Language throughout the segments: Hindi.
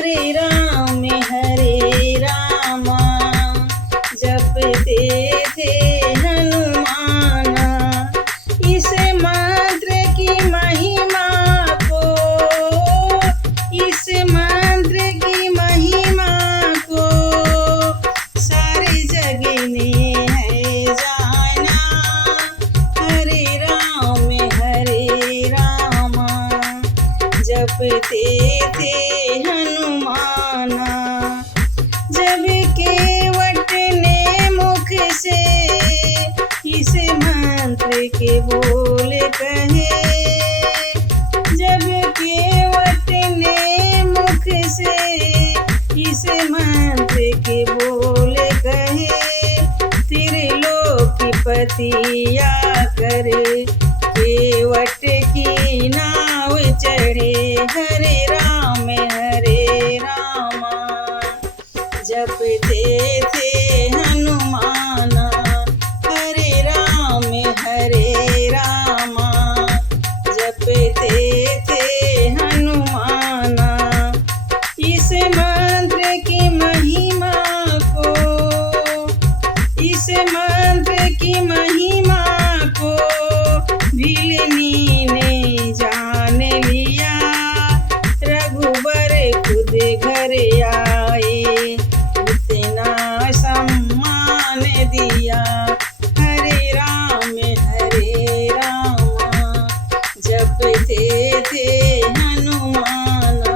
हरे रामा जपते थे हनुमाना। इस मंत्र की महिमा को, इस मंत्र की महिमा को सारी जग ने है जाना। हरे रामा जपते थे हनुमाना। जब केवट ने मुख से इस मंत्र के बोल कहे, जब केवट ने मुख से इस मंत्र के बोल कहे, त्रिलोकीपति आकर केवट की नाव चढ़े। हरे रामा जपते थे हनुमाना। हरे रामा जपते थे हनुमाना। इस मंत्र की महिमा को, इस मंत्र की महिमा को भिलनी ने जान लिया। रघुबर खुद घर आए, इतना सम्मान दिया। हरे रामा जपते थे हनुमाना।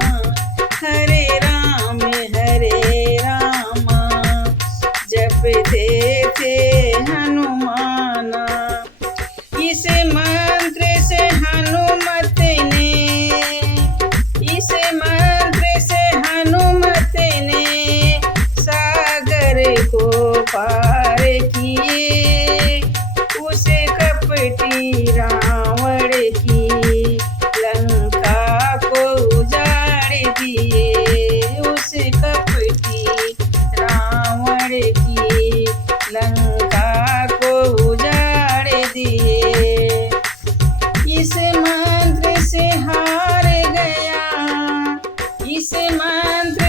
हरे रामा जपते थे हनुमाना। इस मंत्र से हनुमत ने, इस मंत्र से हनुमत ने सागर को पार किए। उस कपटी रावण की लंका को उजाड़ दिए। उस कपटी रावण की लंका को उजाड़ दिए। इस मंत्र से हार गया, इस मंत्र